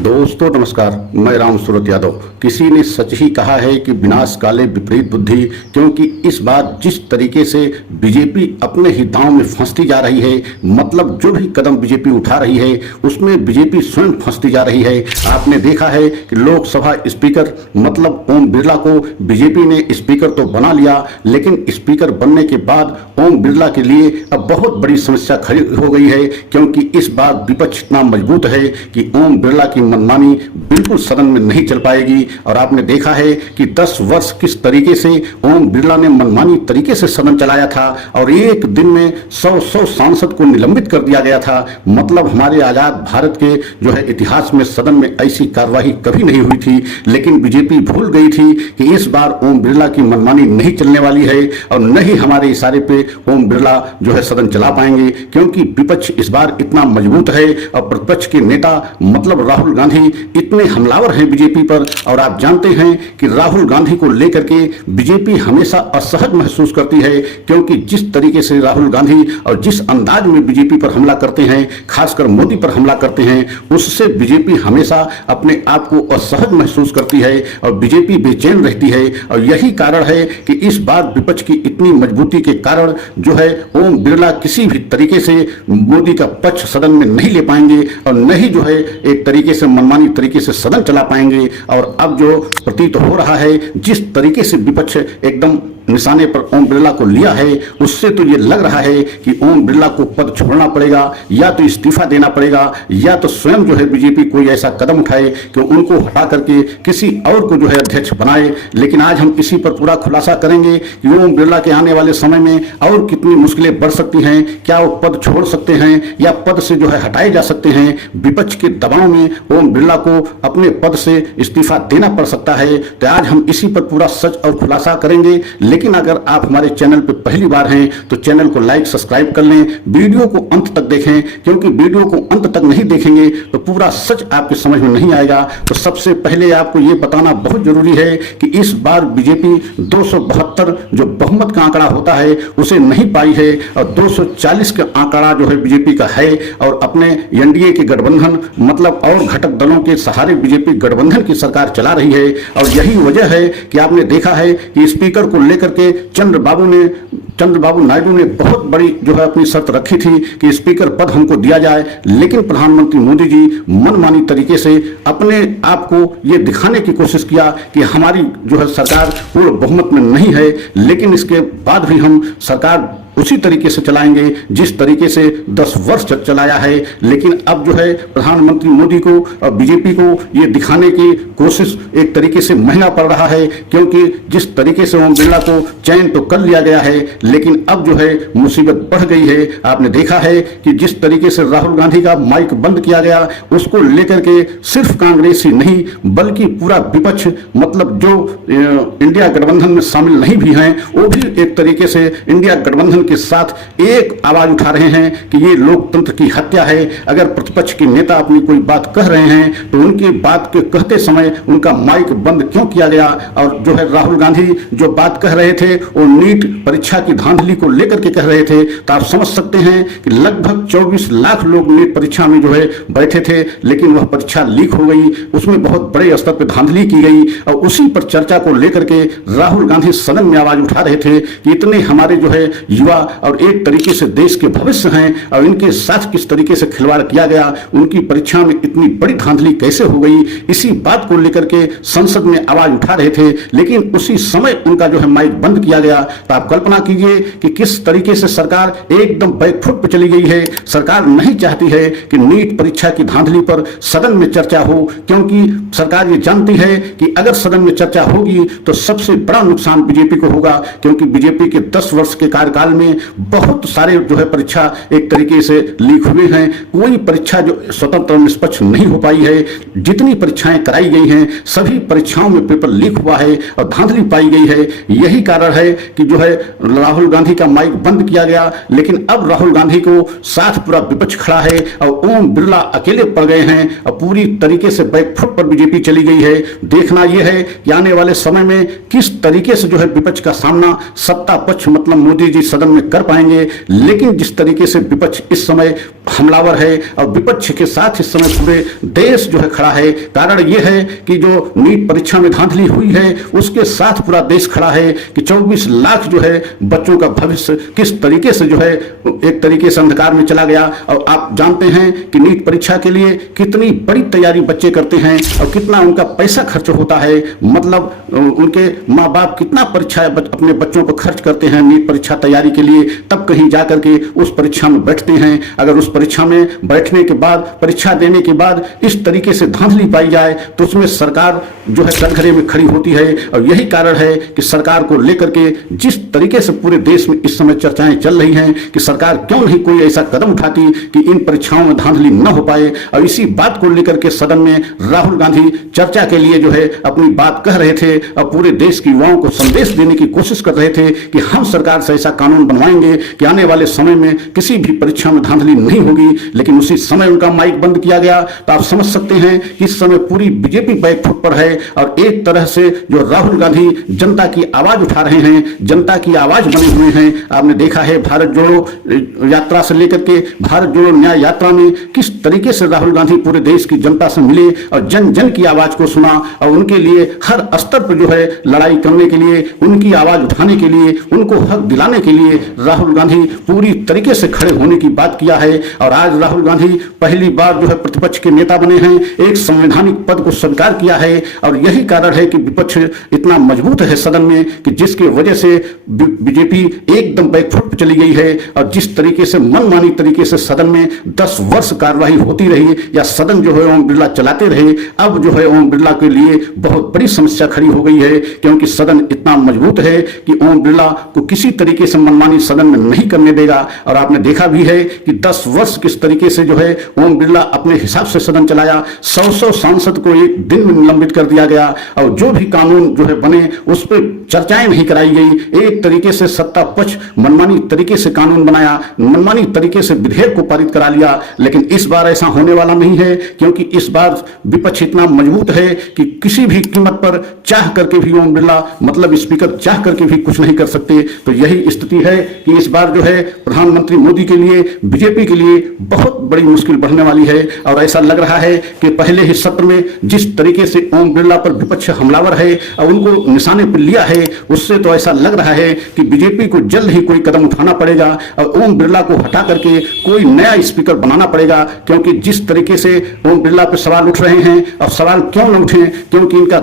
दोस्तों नमस्कार, मैं राम सूरत यादव। किसी ने सच ही कहा है कि विनाश काले विपरीत बुद्धि, क्योंकि इस बार जिस तरीके से बीजेपी अपने ही दांव में फंसती जा रही है, मतलब जो भी कदम बीजेपी उठा रही है उसमें बीजेपी स्वयं फंसती जा रही है। आपने देखा है कि लोकसभा स्पीकर मतलब ओम बिरला को बीजेपी ने स्पीकर तो बना लिया, लेकिन स्पीकर बनने के बाद ओम बिरला के लिए अब बहुत बड़ी समस्या खड़ी हो गई है, क्योंकि इस बार विपक्ष इतना मजबूत है कि ओम बिरला की मनमानी बिल्कुल सदन में नहीं चल पाएगी। और आपने देखा है कि 10 वर्ष किस तरीके से ओम बिरला ने मनमानी तरीके से सदन चलाया था और एक दिन में 100 सांसद को निलंबित कर दिया गया था। मतलब हमारे आजाद भारत के जो है इतिहास में सदन में ऐसी कार्यवाही कभी नहीं हुई थी, लेकिन बीजेपी भूल गई थी कि इस बार ओम बिरला की मनमानी नहीं चलने वाली है और न ही हमारे इशारे पे ओम बिरला जो है सदन चला पाएंगे, क्योंकि विपक्ष इस बार इतना मजबूत है और प्रतिपक्ष के नेता मतलब राहुल गांधी इतने हमलावर हैं बीजेपी पर। और आप जानते हैं कि राहुल गांधी को लेकर के बीजेपी हमेशा असहज महसूस करती है, क्योंकि जिस तरीके से राहुल गांधी और जिस अंदाज में बीजेपी पर हमला करते हैं, खासकर मोदी पर हमला करते हैं, उससे बीजेपी हमेशा अपने आप को असहज महसूस करती है और बीजेपी बेचैन रहती है। और यही कारण है कि इस बार विपक्ष की इतनी मजबूती के कारण जो है ओम बिरला किसी भी तरीके से मोदी का पक्ष सदन में नहीं ले पाएंगे और न ही जो है एक तरीके से मनमानी तरीके से सदन चला पाएंगे। और अब जो प्रतीत हो रहा है, जिस तरीके से विपक्ष एकदम निशाने पर ओम बिरला को लिया है, उससे तो ये लग रहा है कि ओम बिरला को पद छोड़ना पड़ेगा, या तो इस्तीफा देना पड़ेगा, या तो स्वयं जो है बीजेपी कोई ऐसा कदम उठाए कि उनको हटा करके किसी और को जो है अध्यक्ष बनाए। लेकिन आज हम इसी पर पूरा खुलासा करेंगे कि ओम बिरला के आने वाले समय में और कितनी मुश्किलें बढ़ सकती हैं, क्या वो पद छोड़ सकते हैं या पद से जो है हटाए जा सकते हैं। विपक्ष के दबाव में ओम बिरला को अपने पद से इस्तीफा देना पड़ सकता है। तो आज हम इसी पर पूरा सच और खुलासा करेंगे। लेकिन अगर आप हमारे चैनल पर पहली बार हैं तो चैनल को लाइक सब्सक्राइब कर लें, वीडियो को अंत तक देखें, क्योंकि वीडियो को अंत तक नहीं देखेंगे तो पूरा सच आपके समझ में नहीं आएगा। तो सबसे पहले आपको यह बताना बहुत जरूरी है कि इस बार बीजेपी 272 जो बहुमत का आंकड़ा होता है उसे नहीं पाई है और 240 का आंकड़ा जो है बीजेपी का है। और अपने एनडीए के गठबंधन मतलब और घटक दलों के सहारे बीजेपी गठबंधन की सरकार चला रही है। और यही वजह है कि आपने देखा है कि स्पीकर को लेकर के चंद्रबाबू नायडू ने बहुत बड़ी जो है अपनी शर्त रखी थी कि स्पीकर पद हमको दिया जाए, लेकिन प्रधानमंत्री मोदी जी मनमानी तरीके से अपने आप को ये दिखाने की कोशिश किया कि हमारी जो है सरकार पूर्ण बहुमत में नहीं है, लेकिन इसके बाद भी हम सरकार उसी तरीके से चलाएंगे जिस तरीके से 10 वर्ष तक चलाया है। लेकिन अब जो है प्रधानमंत्री मोदी को और बीजेपी को ये दिखाने की कोशिश एक तरीके से महंगा पड़ रहा है, क्योंकि जिस तरीके से ओम बिरला को चयन तो कर लिया गया है, लेकिन अब जो है मुसीबत बढ़ गई है। आपने देखा है कि जिस तरीके से राहुल गांधी का माइक बंद किया गया, उसको लेकर के सिर्फ कांग्रेस ही नहीं बल्कि पूरा विपक्ष मतलब जो इंडिया गठबंधन में शामिल नहीं भी हैं, वो भी एक तरीके से इंडिया गठबंधन के साथ एक आवाज उठा रहे हैं कि ये लोकतंत्र की हत्या है। अगर प्रतिपक्ष के नेता अपनी कोई बात कह रहे हैं तो उनकी बात के कहते समय उनका माइक बंद क्यों किया गया। और जो है राहुल गांधी जो बात कह रहे थे वो नीट परीक्षा की धांधली को लेकर के कह रहे थे, तो आप समझ सकते हैं कि लगभग 24 लाख लोग नीट परीक्षा में जो है बैठे थे, लेकिन वह परीक्षा लीक हो गई, उसमें बहुत बड़े स्तर पर धांधली की गई। और उसी पर चर्चा को लेकर के राहुल गांधी सदन में आवाज उठा रहे थे कि इतने हमारे जो है युवा और एक तरीके से देश के भविष्य हैं और इनके साथ किस तरीके से खिलवाड़ किया गया, उनकी परीक्षा में इतनी बड़ी धांधली कैसे हो गई, इसी बात को लेकर के संसद में आवाज उठा रहे थे। लेकिन उसी समय उनका जो है माइक बंद किया गया। तो आप कल्पना कीजिए कि किस तरीके से सरकार एकदम बैकफुट पर चली गई है। सरकार नहीं चाहती है कि नीट परीक्षा की धांधली पर सदन में चर्चा हो, क्योंकि सरकार ये जानती है कि अगर सदन में चर्चा होगी तो सबसे बड़ा नुकसान बीजेपी को होगा, क्योंकि बीजेपी के 10 वर्ष के कार्यकाल में बहुत सारे जो है परीक्षा एक तरीके से लीक हुए हैं। कोई परीक्षा जो स्वतंत्र और निष्पक्ष नहीं हो पाई है। जितनी परीक्षाएं कराई गई हैं सभी परीक्षाओं में पेपर लीक हुआ है और धांधली पाई गई है। यही कारण है कि जो है राहुल गांधी का माइक बंद किया गया, लेकिन अब राहुल गांधी को साथ पूरा विपक्ष खड़ा है और ओम बिरला अकेले पड़ गए हैं और पूरी तरीके से बैकफुट पर बीजेपी चली गई है। देखना यह है कि आने वाले समय में किस तरीके से जो है विपक्ष का सामना सत्ता पक्ष मतलब मोदी जी सदन में कर पाएंगे। लेकिन जिस तरीके से विपक्ष इस समय हमलावर है और विपक्ष के साथ इस समय पूरे देश जो है खड़ा है, कारण यह है कि जो नीट परीक्षा में धांधली हुई है उसके साथ पूरा देश खड़ा है कि 24 लाख जो है बच्चों का भविष्य किस तरीके से जो है एक तरीके से अंधकार में चला गया। और आप जानते हैं कि नीट परीक्षा के लिए कितनी बड़ी तैयारी बच्चे करते हैं और कितना उनका पैसा खर्च होता है, मतलब उनके माँ बाप कितना परीक्षा अपने बच्चों को खर्च करते हैं नीट परीक्षा तैयारी के लिए, तब कहीं जाकर के उस परीक्षा में बैठते हैं। अगर उस परीक्षा में बैठने के बाद, परीक्षा देने के बाद इस तरीके से धांधली पाई जाए तो उसमें सरकार जो है कटघरे में खड़ी होती है। और यही कारण है कि सरकार को लेकर के जिस तरीके से पूरे देश में इस समय चर्चाएं चल रही हैं कि सरकार क्यों नहीं कोई ऐसा कदम उठाती कि इन परीक्षाओं में धांधली न हो पाए। और इसी बात को लेकर के सदन में राहुल गांधी चर्चा के लिए जो है अपनी बात कह रहे थे और पूरे देश के युवाओं को संदेश देने की कोशिश कर रहे थे कि हम सरकार से ऐसा कानून बनवाएंगे कि आने वाले समय में किसी भी परीक्षा में धांधली नहीं होगी। लेकिन उसी समय उनका माइक बंद किया गया। तो आप समझ सकते हैं कि इस समय पूरी बीजेपी बैकफुट पर है और एक तरह से जो राहुल गांधी जनता की आवाज उठा रहे हैं, जनता की आवाज बने हुए हैं। आपने देखा है भारत जोड़ो यात्रा से लेकर के भारत जोड़ो न्याय यात्रा में किस तरीके से राहुल गांधी पूरे देश की जनता से मिले और जन जन की आवाज को सुना और उनके लिए हर स्तर पर जो है लड़ाई करने के लिए, उनकी आवाज उठाने के लिए, उनको हक दिलाने के लिए राहुल गांधी पूरी तरीके से खड़े होने की बात किया है। और आज राहुल गांधी पहली बार जो है प्रतिपक्ष के नेता बने हैं, एक संवैधानिक पद को स्वीकार किया है। और यही कारण है कि विपक्ष इतना मजबूत है सदन में कि जिसकी वजह से बीजेपी एकदम बैकफुट पर चली गई है। और जिस तरीके से मनमानी तरीके से सदन में 10 वर्ष कार्यवाही होती रही या सदन जो है ओम बिरला चलाते रहे, अब जो है ओम बिरला के लिए बहुत बड़ी समस्या खड़ी हो गई है। क्योंकि सदन इतना मजबूत है कि ओम बिरला को किसी तरीके से मनमानी सदन में नहीं करने देगा। और आपने देखा भी है कि 10 वर्ष किस तरीके से जो है ओम बिरला अपने हिसाब से सदन चलाया। 100 सांसद को एक दिन में निलंबित कर दिया गया और जो भी कानून जो है बने उस पर चर्चाएं नहीं कराई गई। एक तरीके से सत्ता पक्ष मनमानी तरीके से कानून बनाया, मनमानी तरीके से विधेयक को पारित करा लिया। लेकिन इस बार ऐसा होने वाला नहीं है, क्योंकि इस बार विपक्ष इतना मजबूत है कि किसी भी कीमत पर चाह करके भी ओम बिरला मतलब स्पीकर चाह करके भी कुछ नहीं कर सकते। तो यही स्थिति है कि इस बार जो है प्रधानमंत्री मोदी के लिए, बीजेपी के लिए बहुत बड़ी मुश्किल बढ़ने वाली है। और ऐसा लग रहा है कि पहले ही सत्र में जिस तरीके से ओम बिरला पर विपक्ष हमलावर है और उनको निशाने पर लिया है, उससे तो ऐसा लग रहा है कि बीजेपी को जल्द ही कोई कदम उठाना पड़ेगा और ओम बिरला को हटा करके कोई नया स्पीकर बनाना पड़ेगा। क्योंकि जिस तरीके से ओम बिरला पर सवाल उठ रहे हैं, और सवाल क्यों न उठे, क्योंकि इनका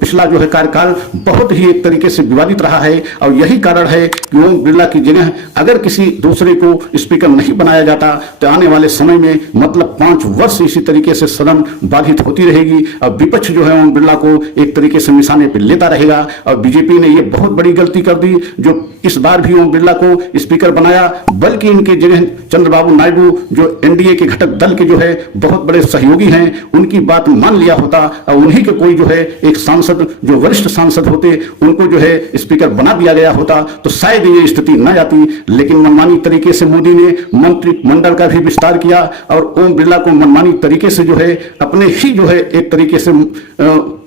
पिछला जो है कार्यकाल बहुत ही एक तरीके से विवादित रहा है। और यही कारण है कि ओम बिरला की जगह अगर किसी दूसरे को स्पीकर नहीं बनाया जाता तो आने वाले समय में मतलब 5 वर्ष इसी तरीके से सदन बाधित होती रहेगी और विपक्ष जो है ओम बिरला को एक तरीके से निशाने पर लेता रहेगा। और बीजेपी ने यह बहुत बड़ी गलती कर दी जो इस बार भी ओम बिरला को स्पीकर बनाया, बल्कि इनके जगह चंद्रबाबू नायडू जो एनडीए के घटक दल के जो है बहुत बड़े सहयोगी हैं, उनकी बात मान लिया होता और उन्हीं के कोई जो है एक सांसद जो वरिष्ठ सांसद होते उनको जो है स्पीकर बना दिया गया होता तो शायद ये स्थिति न आती। लेकिन मनमानी तरीके से मोदी ने मंत्रिमंडल का भी विस्तार किया और ओम बिरला को मनमानी तरीके से जो है अपने ही जो है एक तरीके से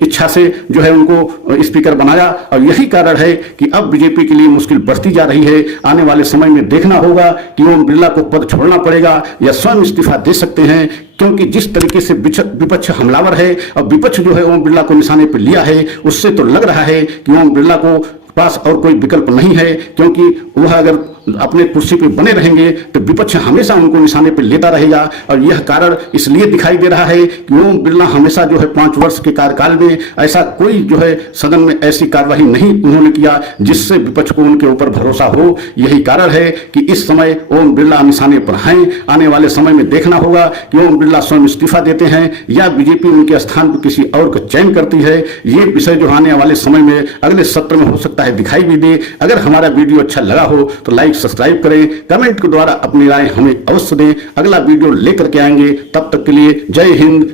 इच्छा से जो है उनको स्पीकर बनाया। और यही कारण है कि अब बीजेपी के लिए मुश्किल बढ़ती जा रही है। आने वाले समय में देखना होगा कि ओम बिरला को पद छोड़ना पड़ेगा या स्वयं इस्तीफा दे सकते हैं। क्योंकि जिस तरीके से विपक्ष हमलावर है और विपक्ष जो है ओम बिरला को निशाने पर लिया है, उससे तो लग रहा है कि ओम बिरला को पास और कोई विकल्प नहीं है। क्योंकि वह अगर अपने कुर्सी पे बने रहेंगे तो विपक्ष हमेशा उनको निशाने पे लेता रहेगा। और यह कारण इसलिए दिखाई दे रहा है कि ओम बिरला हमेशा जो है 5 वर्ष के कार्यकाल में ऐसा कोई जो है सदन में ऐसी कार्यवाही नहीं उन्होंने किया जिससे विपक्ष को उनके ऊपर भरोसा हो। यही कारण है कि इस समय ओम बिरला निशाने पर हैं। आने वाले समय में देखना होगा कि ओम बिरला स्वयं इस्तीफा देते हैं या बीजेपी उनके स्थान पर किसी और का चयन करती है। ये विषय जो आने वाले समय में अगले सत्र में हो सकता है दिखाई भी दे। अगर हमारा वीडियो अच्छा लगा हो तो लाइक सब्सक्राइब करें, कमेंट के द्वारा अपनी राय हमें अवश्य दें। अगला वीडियो लेकर के आएंगे, तब तक के लिए जय हिंद।